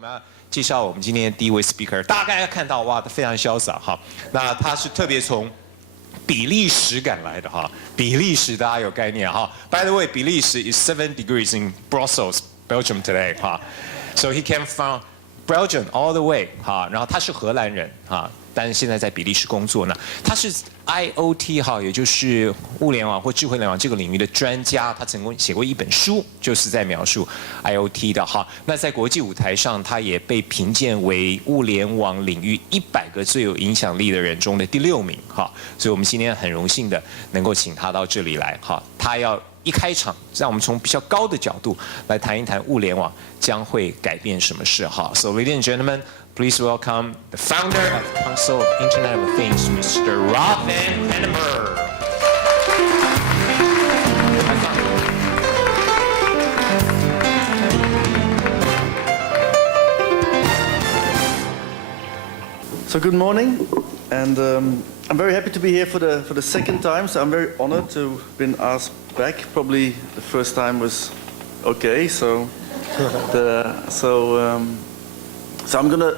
们要介绍我们今天的第一位 speaker， 大家看到哇，他非常潇洒哈。那他是特别从比利时赶来的哈，比利时大家有概念哈。By the way， 比利时 is 7 degrees in Brussels, Belgium today 哈。So he came from Belgium all the way 哈，然后他是荷兰人哈，但是现在在比利时工作呢。他是 IoT 哈，也就是物联网或智慧联网这个领域的专家，他曾经写过一本书，就是在描述 IoT 的哈。那在国际舞台上，他也被评鉴为物联网领域100个最有影响力的人中的第6名哈。所以我们今天很荣幸的能够请他到这里来哈。他要一开场，让我们从比较高的角度来谈一谈物联网将会改变什么事哈。So, ladies and gentlemen, please welcome the founder of Council of Internet of Things, Mr. Rob van Kranenburg. So good morning, and I'm very happy to be here for the second time. So I'm very honored to have been asked back. Probably the first time was okay. So I'm going to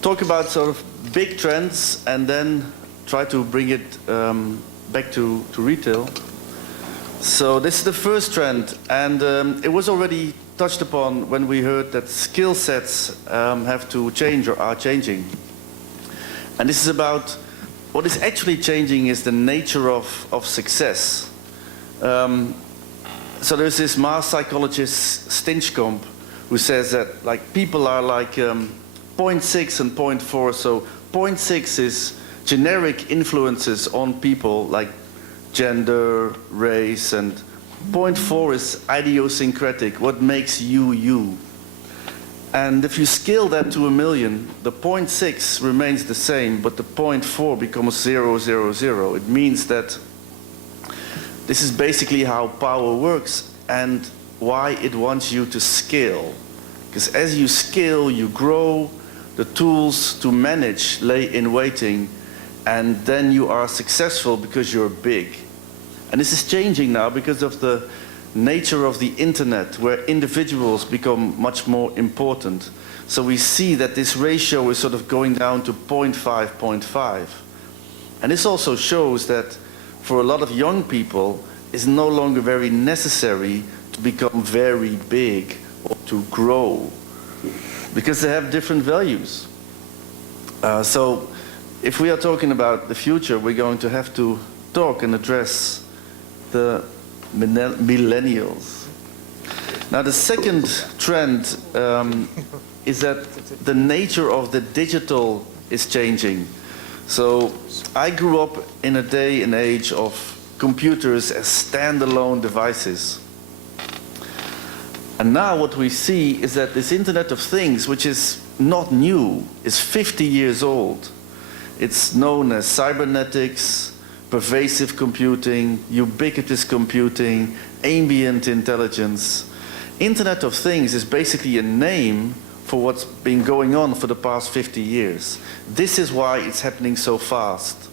talk about sort of big trends and then try to bring it back to retail. So this is the first trend, and it was already touched upon when we heard that skill sets have to change or are changing. And this is about what is actually changing is the nature of success. So there's this mass psychologist Stinchcomb who says that like people are like 0.6 and 0.4. So 0.6 is generic influences on people like gender, race, and 0.4 is idiosyncratic, what makes you you. And if you scale that to 1 million, the 0.6 remains the same, but the 0.4 becomes 0, 0, 0. It means that this is basically how power works and why it wants you to scale. Because as you scale, you grow, the tools to manage lay in waiting, and then you are successful because you're big. And this is changing now because of the nature of the internet, where individuals become much more important. So we see that this ratio is sort of going down to 0.5, 0.5. And this also shows that for a lot of young people, it's no longer very necessary to become very big or to grow, because they have different values. So if we are talking about the future, we're going to have to talk and address the millennials. Now the second trend is that the nature of the digital is changing. So I grew up in a day and age of computers as standalone devices. And now what we see is that this Internet of Things, which is not new, is 50 years old. It's known as cybernetics, pervasive computing, ubiquitous computing, ambient intelligence. Internet of Things is basically a name for what's been going on for the past 50 years. This is why it's happening so fast.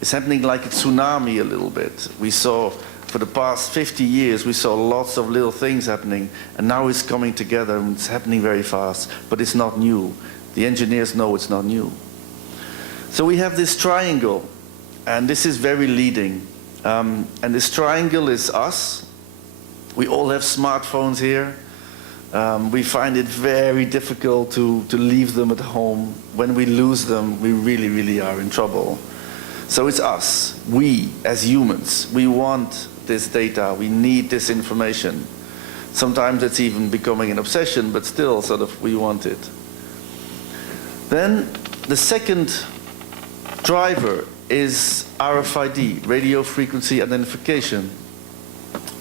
It's happening like a tsunami a little bit. We saw, for the past 50 years, we saw lots of little things happening, and now it's coming together and it's happening very fast, but it's not new. The engineers know it's not new. So we have this triangle, and this is very leading. And this triangle is us. We all have smartphones here. We find it very difficult to leave them at home. When we lose them, we really, really are in trouble. So it's us, we as humans. We want this data, we need this information. Sometimes it's even becoming an obsession, but still sort of we want it. Then the second driver is RFID, radio frequency identification,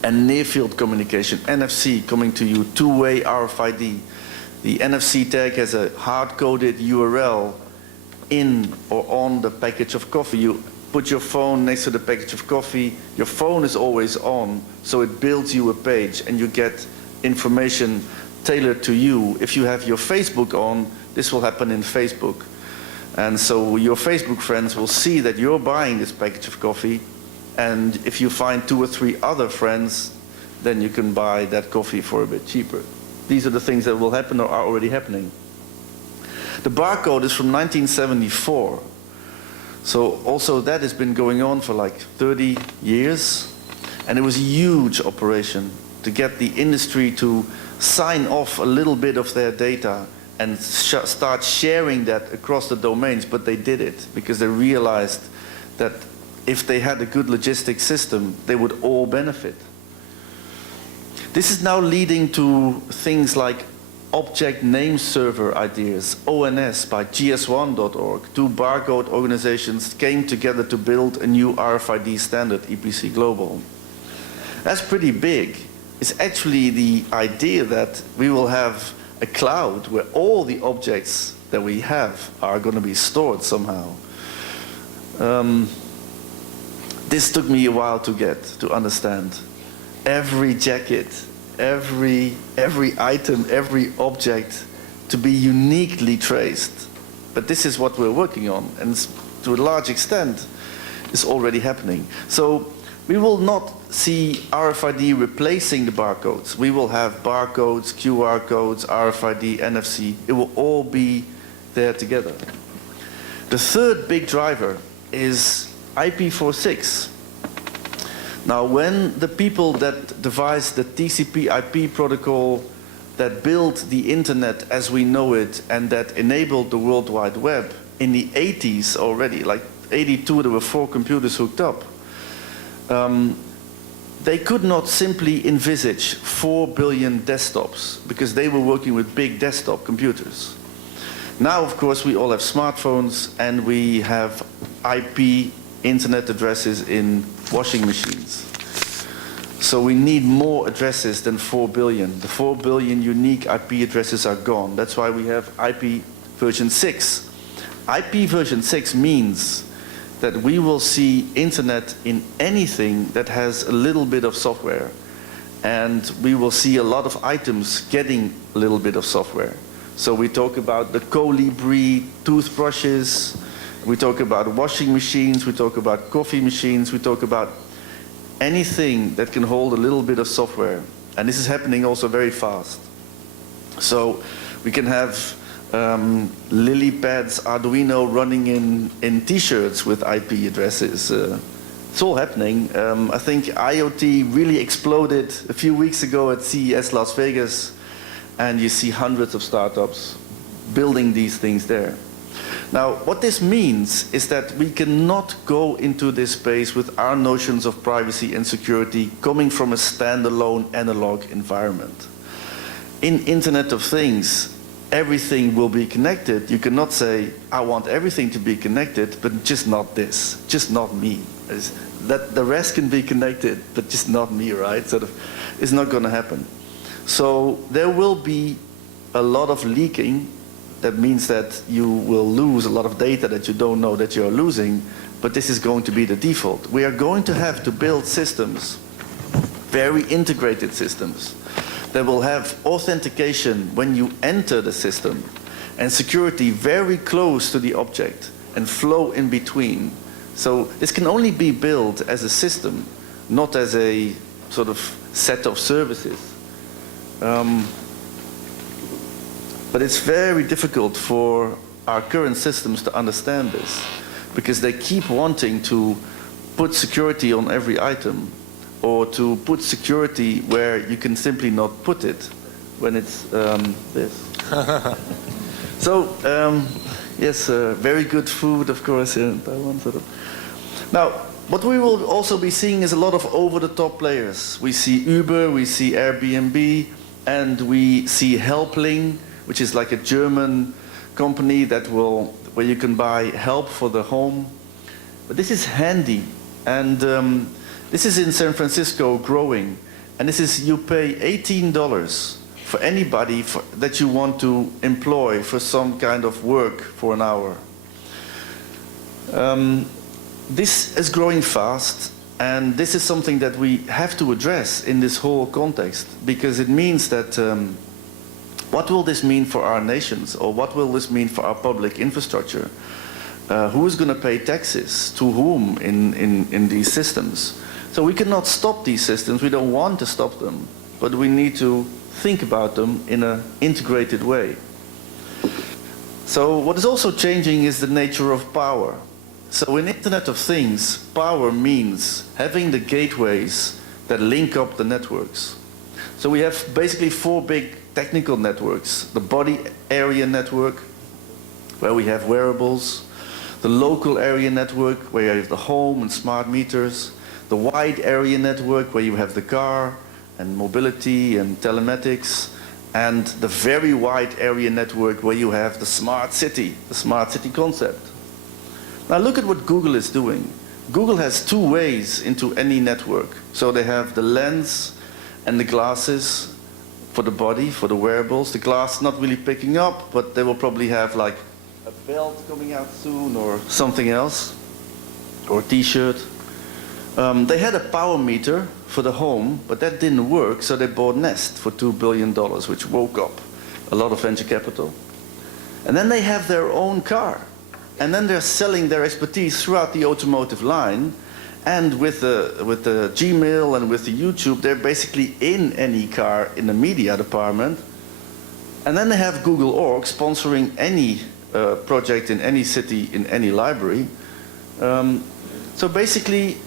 and near-field communication, NFC coming to you, two-way RFID. The NFC tag has a hard-coded URL in or on the package of coffee. You put your phone next to the package of coffee, your phone is always on, so it builds you a page and you get information tailored to you. If you have your Facebook on, this will happen in Facebook. And so your Facebook friends will see that you're buying this package of coffee, and if you find 2 or 3 other friends, then you can buy that coffee for a bit cheaper. These are the things that will happen or are already happening. The barcode is from 1974. So also that has been going on for like 30 years. And it was a huge operation to get the industry to sign off a little bit of their data and start sharing that across the domains. But they did it because they realized that if they had a good logistics system, they would all benefit. This is now leading to things like object name server ideas, ONS by GS1.org. Two barcode organizations came together to build a new RFID standard, EPC Global. That's pretty big. It's actually the idea that we will have a cloud where all the objects that we have are going to be stored somehow. This took me a while to understand. Every jacket, every item, every object to be uniquely traced. But this is what we're working on, and to a large extent is already happening. So we will not see RFID replacing the barcodes. We will have barcodes, QR codes, RFID, NFC. It will all be there together. The third big driver is IPv6. Now, when the people that devised the TCP/IP protocol that built the internet as we know it and that enabled the World Wide Web in the 80s already, like 82, there were 4 computers hooked up. They could not simply envisage 4 billion desktops because they were working with big desktop computers. Now, of course, we all have smartphones and we have IP internet addresses in washing machines. So we need more addresses than 4 billion. The 4 billion unique IP addresses are gone. That's why we have IP version 6. IP version 6 means that we will see internet in anything that has a little bit of software. And we will see a lot of items getting a little bit of software. So we talk about the Colibri toothbrushes, we talk about washing machines, we talk about coffee machines, we talk about anything that can hold a little bit of software. And this is happening also very fast. So we can have lily pads, Arduino running in t-shirts with IP addresses. It's all happening. I think IoT really exploded a few weeks ago at CES Las Vegas, and you see hundreds of startups building these things there. Now, what this means is that we cannot go into this space with our notions of privacy and security coming from a standalone analog environment. In Internet of Things, everything will be connected. You cannot say, I want everything to be connected, but just not this, just not me. That the rest can be connected, but just not me, right? Sort of, it's not going to happen. So there will be a lot of leaking. That means that you will lose a lot of data that you don't know that you're losing, but this is going to be the default. We are going to have to build systems, very integrated systems, that will have authentication when you enter the system and security very close to the object and flow in between. So this can only be built as a system, not as a sort of set of services. But it's very difficult for our current systems to understand this because they keep wanting to put security on every item or to put security where you can simply not put it when it's this. So, yes, very good food, of course, in Taiwan. Sort of. Now, what we will also be seeing is a lot of over-the-top players. We see Uber, we see Airbnb, and we see Helpling, which is like a German company that where you can buy help for the home. But this is handy, and this is in San Francisco growing, and this is you pay $18 for anybody that you want to employ for some kind of work for an hour. This is growing fast, and this is something that we have to address in this whole context, because it means that what will this mean for our nations, or what will this mean for our public infrastructure? Who is going to pay taxes to whom in these systems? So we cannot stop these systems. We don't want to stop them, but we need to think about them in an integrated way. So what is also changing is the nature of power. So in Internet of Things, power means having the gateways that link up the networks. So we have basically 4 big technical networks. The body area network, where we have wearables. The local area network, where you have the home and smart meters. The wide area network, where you have the car and mobility and telematics. And the very wide area network, where you have the smart city concept. Now look at what Google is doing. Google has 2 ways into any network. So they have the lens and the glasses for the body, for the wearables. The glass not really picking up, but they will probably have like a belt coming out soon or something else, or a t-shirt. They had a power meter for the home, but that didn't work, so they bought Nest for $2 billion, which woke up a lot of venture capital. And then they have their own car. And then they're selling their expertise throughout the automotive line. And with the Gmail and with the YouTube, they're basically in any car in the media department. And then they have Google Org sponsoring any project in any city, in any library. So basically,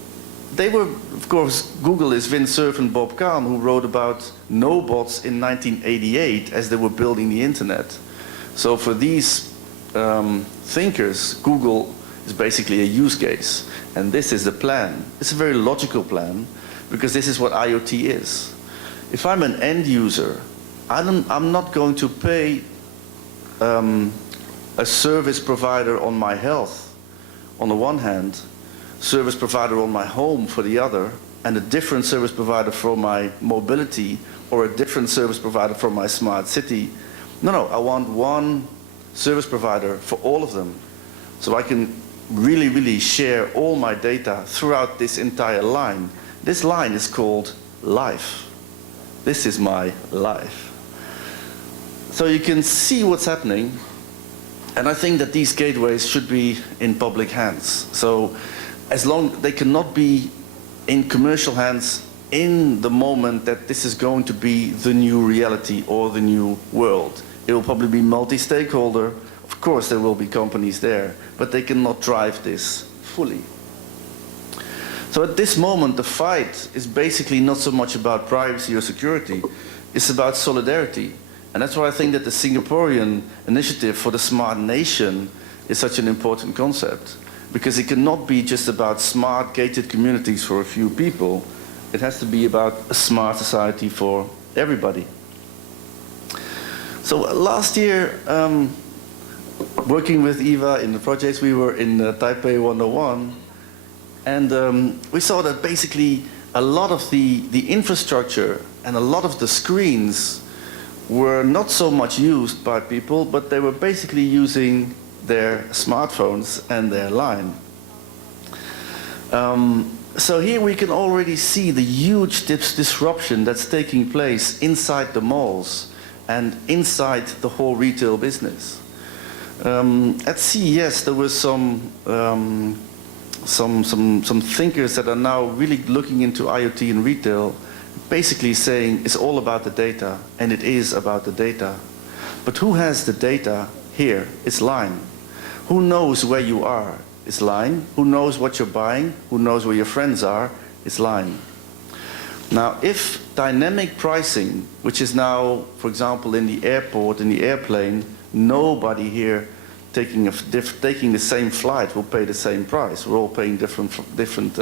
they were, of course, Google is Vint Cerf and Bob Kahn, who wrote about no bots in 1988 as they were building the internet. So for these thinkers, Google is basically a use case. And this is the plan. It's a very logical plan, because this is what IoT is. If I'm an end user, I'm not going to pay a service provider on my health on the one hand, service provider on my home for the other, and a different service provider for my mobility, or a different service provider for my smart city. No, I want one service provider for all of them, so I can really share all my data throughout this entire line. This line is called life. This is my life. So you can see what's happening, and I think that these gateways should be in public hands. So as long they cannot be in commercial hands in the moment that this is going to be the new reality or the new world. It will probably be multi-stakeholder. Of course there will be companies there, but they cannot drive this fully. So at this moment the fight is basically not so much about privacy or security, it's about solidarity. And that's why I think that the Singaporean initiative for the smart nation is such an important concept. Because it cannot be just about smart gated communities for a few people. It has to be about a smart society for everybody. So last year, working with Eva in the projects, we were in Taipei 101, and we saw that basically a lot of the infrastructure and a lot of the screens were not so much used by people, but they were basically using their smartphones and their line. So here we can already see the huge disruption that's taking place inside the malls and inside the whole retail business. At CES there were some thinkers that are now really looking into IoT in retail, basically saying it's all about the data, and it is about the data. But who has the data here? It's line. Who knows where you are? It's line. Who knows what you're buying? Who knows where your friends are? It's line. Now, if dynamic pricing, which is now, for example, in the airport, in the airplane, nobody here taking the same flight will pay the same price. We're all paying different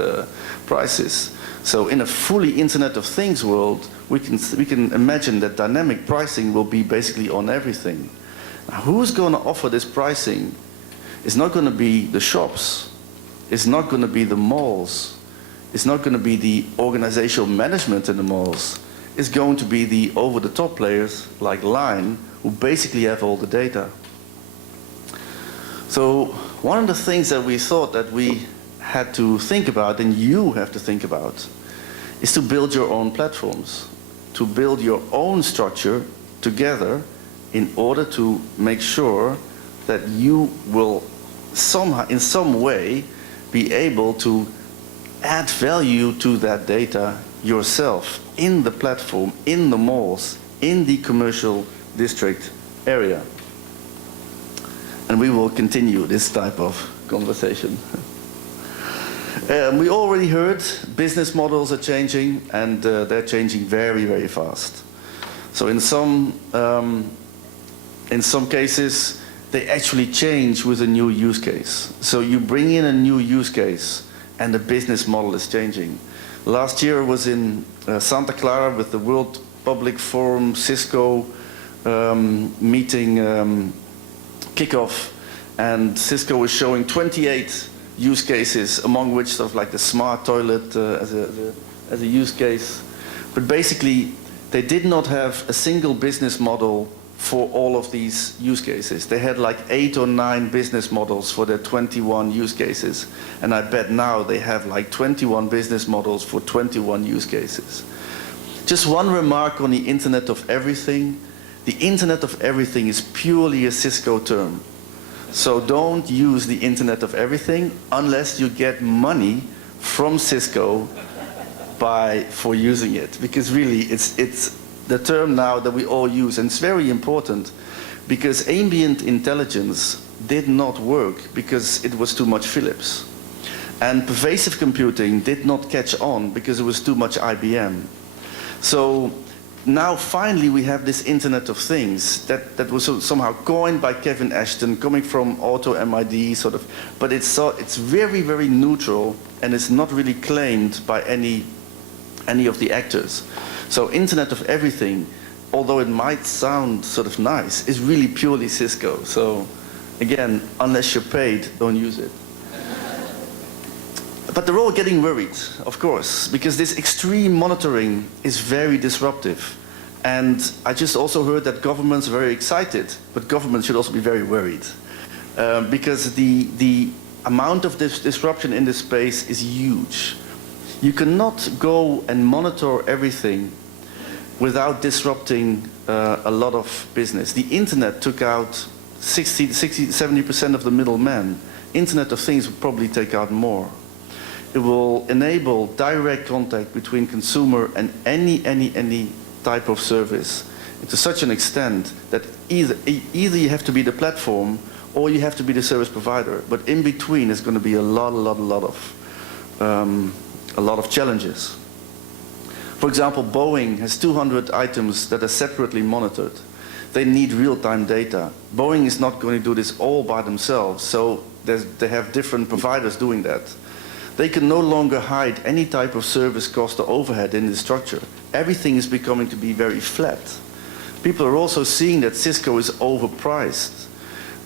prices. So in a fully Internet of Things world, we can imagine that dynamic pricing will be basically on everything. Now, who's going to offer this pricing? It's not going to be the shops. It's not going to be the malls. It's not going to be the organizational management in the malls. It's going to be the over-the-top players like Line, who basically have all the data. So one of the things that we thought that we had to think about, and you have to think about, is to build your own platforms, to build your own structure together in order to make sure that you will somehow, in some way, be able to add value to that data yourself in the platform, in the malls, in the commercial district area. And we will continue this type of conversation. We already heard business models are changing, and they're changing very, very fast. So in some cases, they actually change with a new use case. So you bring in a new use case, and the business model is changing. Last year I was in Santa Clara with the World Public Forum Cisco meeting kickoff, and Cisco was showing 28 use cases, among which stuff like the smart toilet as a use case. But basically, they did not have a single business model for all of these use cases. They had like 8 or 9 business models for their 21 use cases. And I bet now they have like 21 business models for 21 use cases. Just one remark on the Internet of Everything. The Internet of Everything is purely a Cisco term. So don't use the Internet of Everything unless you get money from Cisco for using it. Because really, it's the term now that we all use, and it's very important because ambient intelligence did not work because it was too much Philips. And pervasive computing did not catch on because it was too much IBM. So now finally we have this Internet of Things that was somehow coined by Kevin Ashton, coming from Auto MID sort of, but it's very, very neutral, and it's not really claimed by any of the actors. So Internet of Everything, although it might sound sort of nice, is really purely Cisco. So again, unless you're paid, don't use it. But they're all getting worried, of course, because this extreme monitoring is very disruptive. And I just also heard that governments are very excited, but governments should also be very worried. Because the amount of this disruption in this space is huge. You cannot go and monitor everything without disrupting a lot of business. The internet took out 60, 70% of the middlemen. Internet of Things will probably take out more. It will enable direct contact between consumer and any type of service to such an extent that either you have to be the platform or you have to be the service provider. But in between is going to be a lot of challenges. For example, Boeing has 200 items that are separately monitored. They need real-time data. Boeing is not going to do this all by themselves, so they have different providers doing that. They can no longer hide any type of service cost or overhead in the structure. Everything is becoming to be very flat. People are also seeing that Cisco is overpriced.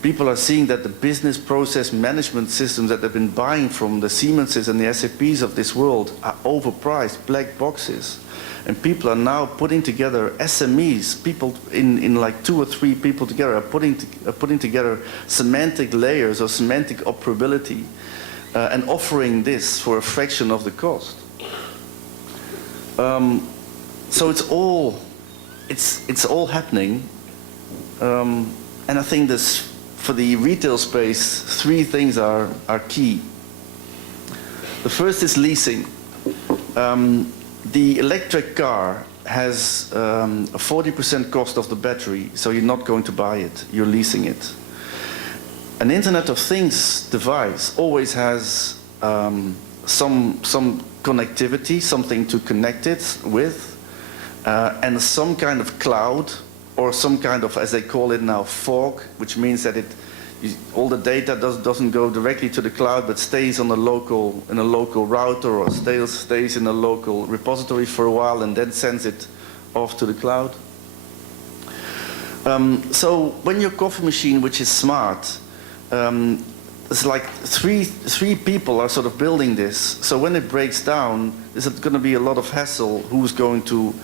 People are seeing that the business process management systems that they've been buying from the Siemenses and the SAPs of this world are overpriced, black boxes. And people are now putting together SMEs, people in like 2 or 3 people together are putting together semantic layers or semantic operability and offering this for a fraction of the cost. So it's all happening, and I think this, for the retail space, 3 things are key. The first is leasing. The electric car has a 40% cost of the battery, so you're not going to buy it, you're leasing it. An Internet of Things device always has some connectivity, something to connect it with, and some kind of cloud, or some kind of, as they call it now, fog, which means that all the data doesn't go directly to the cloud, but stays on in a local router, or stays in a local repository for a while, and then sends it off to the cloud. So when your coffee machine, which is smart, it's like three people are sort of building this. So when it breaks down, there's going to be a lot of hassle. Who's going to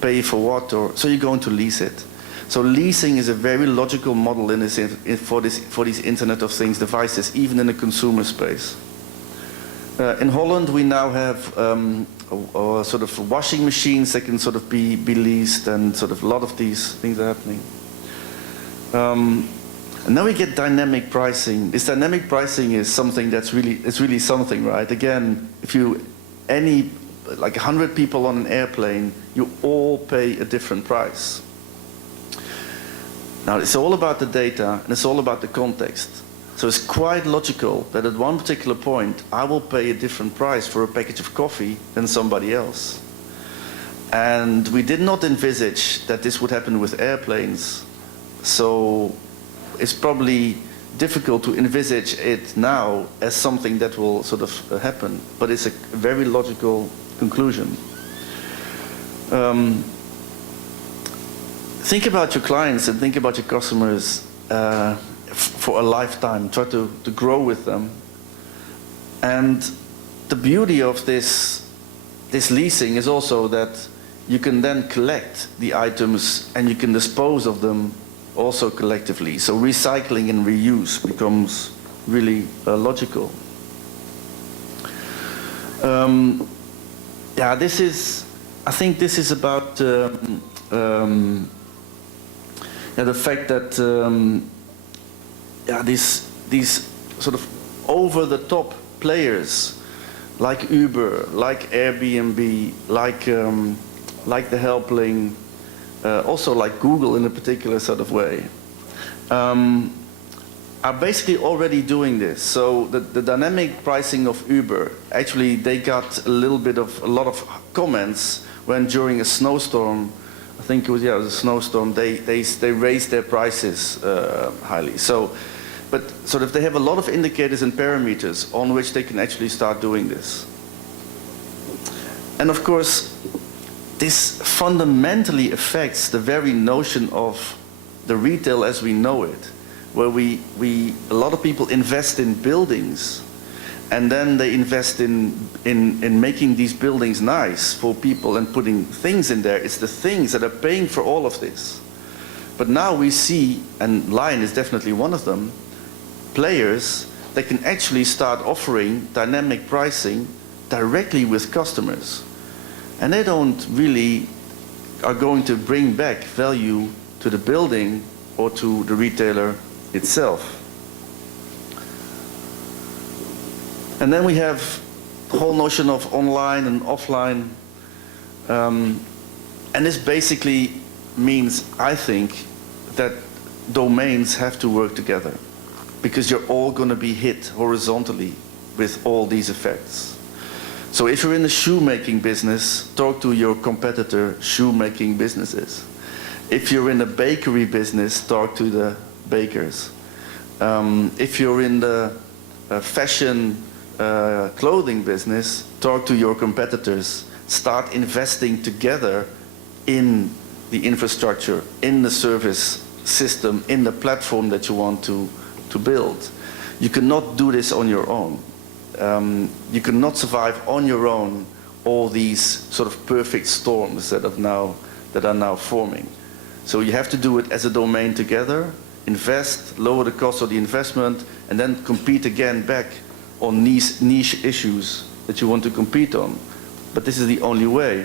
pay for what? So you're going to lease it. So leasing is a very logical model for these Internet of Things devices, even in the consumer space. In Holland, we now have sort of washing machines that can sort of be leased, and sort of a lot of these things are happening. And then we get dynamic pricing. This dynamic pricing is something that's really something, right? Again, if like 100 people on an airplane, you all pay a different price. Now, it's all about the data, and it's all about the context. So it's quite logical that at one particular point, I will pay a different price for a package of coffee than somebody else. And we did not envisage that this would happen with airplanes. So it's probably difficult to envisage it now as something that will sort of happen. But it's a very logical conclusion. Think about your clients and think about your customers for a lifetime. Try to grow with them. And the beauty of this leasing is also that you can then collect the items and you can dispose of them also collectively. So recycling and reuse becomes really logical. Yeah, I think this is about the fact that these sort of over-the-top players like Uber, like Airbnb, like the Helpling, also like Google in a particular sort of way, are basically already doing this. So the dynamic pricing of Uber, actually they got a lot of comments when during a snowstorm, I think it was a snowstorm, they raised their prices highly. So, but sort of they have a lot of indicators and parameters on which they can actually start doing this. And of course, this fundamentally affects the very notion of the retail as we know it, where a lot of people invest in buildings, and then they invest in making these buildings nice for people and putting things in there. It's the things that are paying for all of this. But now we see, and Lion is definitely one of them, players that can actually start offering dynamic pricing directly with customers. And they don't really are going to bring back value to the building or to the retailer itself. And then we have the whole notion of online and offline. And this basically means, I think, that domains have to work together, because you're all going to be hit horizontally with all these effects. So if you're in the shoemaking business, talk to your competitor shoemaking businesses. If you're in the bakery business, talk to the bakers. If you're in the fashion clothing business, talk to your competitors. Start investing together in the infrastructure, in the service system, in the platform that you want to build. You cannot do this on your own. You cannot survive on your own all these sort of perfect storms that are now forming. So you have to do it as a domain together, invest, lower the cost of the investment, and then compete again back on niche issues that you want to compete on. But this is the only way.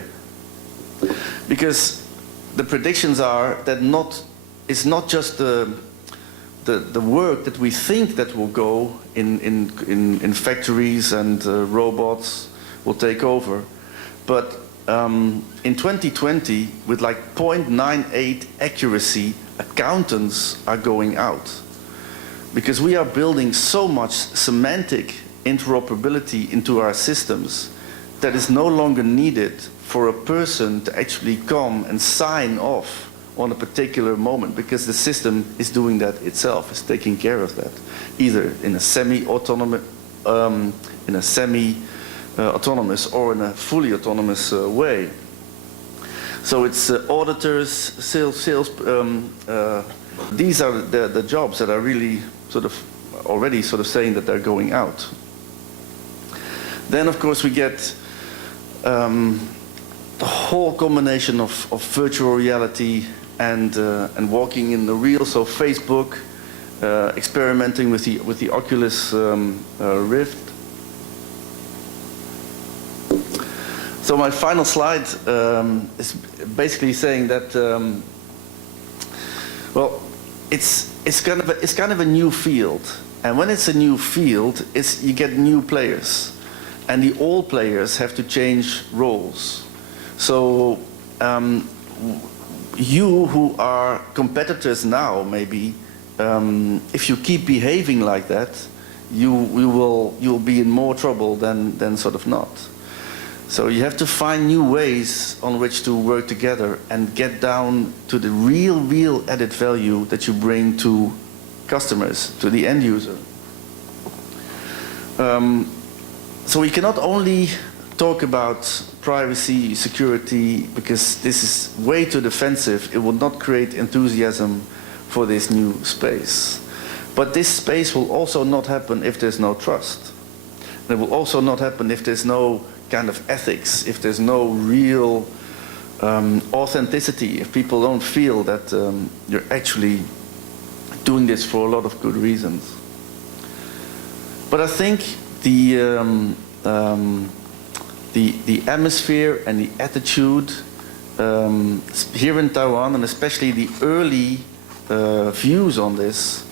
Because the predictions are that it's not just the work that we think that will go in factories and robots will take over. But in 2020, with like 0.98 accuracy, accountants are going out. Because we are building so much semantic interoperability into our systems that is no longer needed for a person to actually come and sign off on a particular moment, because the system is doing that itself, is taking care of that, either in a semi-autonomous or in a fully autonomous way. So it's auditors, sales. These are the jobs that are really already saying that they're going out. Then, of course, we get the whole combination of virtual reality and walking in the real. So Facebook experimenting with the Oculus Rift. So my final slide is basically saying that well, it's kind of a new field, and when it's a new field, you get new players, and the old players have to change roles. So you who are competitors now, maybe, if you keep behaving like that, you'll be in more trouble than sort of not. So you have to find new ways on which to work together and get down to the real added value that you bring to customers, to the end user. So we cannot only talk about privacy, security, because this is way too defensive. It will not create enthusiasm for this new space. But this space will also not happen if there's no trust. It will also not happen if there's no kind of ethics, if there's no real authenticity, if people don't feel that you're actually doing this for a lot of good reasons. But I think the atmosphere and the attitude here in Taiwan, and especially the early views on this,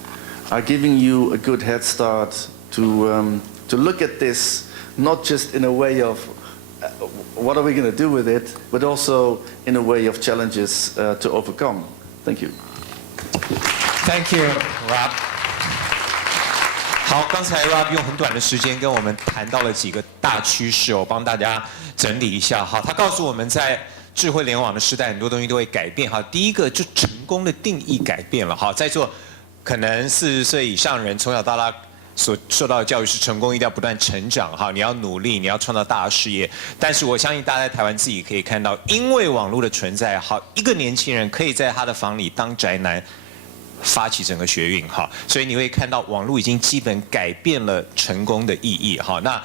are giving you a good head start to look at this not just in a way of what are we going to do with it, but also in a way of challenges to overcome. Thank you. Thank you, Rob. 好，刚才 Rob 用很短的时间跟我们谈到了几个大趋势，我帮大家整理一下哈。他告诉我们在智慧联网的时代，很多东西都会改变哈。第一个就成功的定义改变了哈，在座可能40岁以上人从小到大所受到的教育是成功一定要不断成长哈，你要努力，你要创造大的事业。但是我相信大家在台湾自己可以看到，因为网络的存在，好，一个年轻人可以在他的房里当宅男，发起整个学运哈，所以你会看到网络已经基本改变了成功的意义哈。那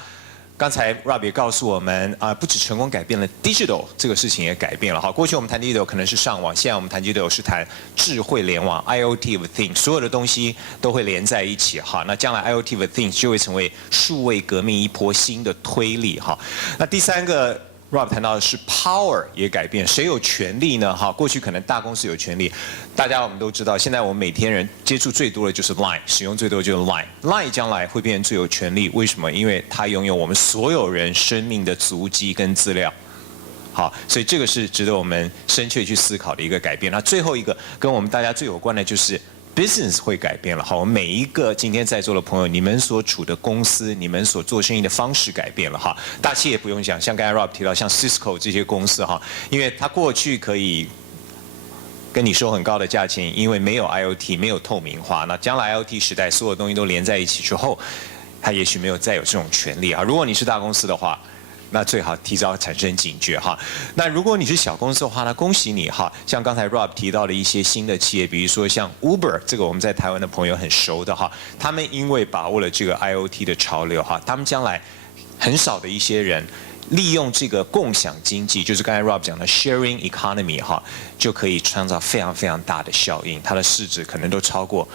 刚才 Rob 也告诉我们不止成功改变了 digital 这个事情也改变了哈。过去我们谈 digital 可能是上网，现在我们谈 digital 是谈智慧联网 IoT of things， 所有的东西都会连在一起哈。那将来 IoT of things 就会成为数位革命一波新的推力哈。那第三个 Rob 谈到的是 power 也改变，谁有权利呢？哈，过去可能大公司有权利，大家我们都知道，现在我们每天人接触最多的就是 Line， 使用最多的就是 Line 将来会变成最有权利，为什么？因为它拥有我们所有人生命的足迹跟资料。好，所以这个是值得我们深切去思考的一个改变。那最后一个跟我们大家最有关的就是 business 会改变了。好，我们每一个今天在座的朋友，你们所处的公司，你们所做生意的方式改变了哈。大企业不用讲，像刚才 Rob 提到，像 Cisco 这些公司哈，因为它过去可以跟你收很高的价钱，因为没有 IoT， 没有透明化。那将来 IoT 时代，所有东西都连在一起之后，它也许没有再有这种权利啊。如果你是大公司的话，那最好提早产生警觉哈。那如果你是小公司的话呢，恭喜你哈。像刚才 Rob 提到的一些新的企业，比如说像 Uber， 这个我们在台湾的朋友很熟的哈。他们因为把握了这个 IoT 的潮流哈，他们将来很少的一些人利用这个共享经济，就是刚才 Rob 讲的 sharing economy 哈，就可以创造非常非常大的效应，它的市值可能都超过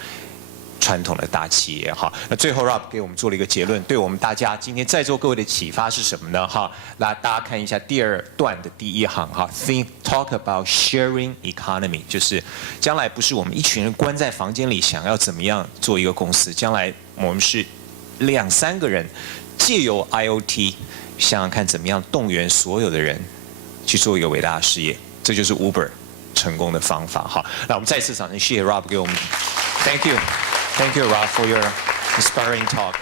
传统的大企业哈。那最后 Rob 给我们做了一个结论，对我们大家今天在座各位的启发是什么呢？哈，来大家看一下第二段的第一行哈 ，talk about sharing economy， 就是将来不是我们一群人关在房间里想要怎么样做一个公司，将来我们是2、3个人借由 IoT， 想想看怎么样动员所有的人去做一个伟大的事业，这就是 Uber 成功的方法哈。那我们再次掌声，谢谢 Rob 给我们 ，Thank you。Thank you, Rob, for your inspiring talk.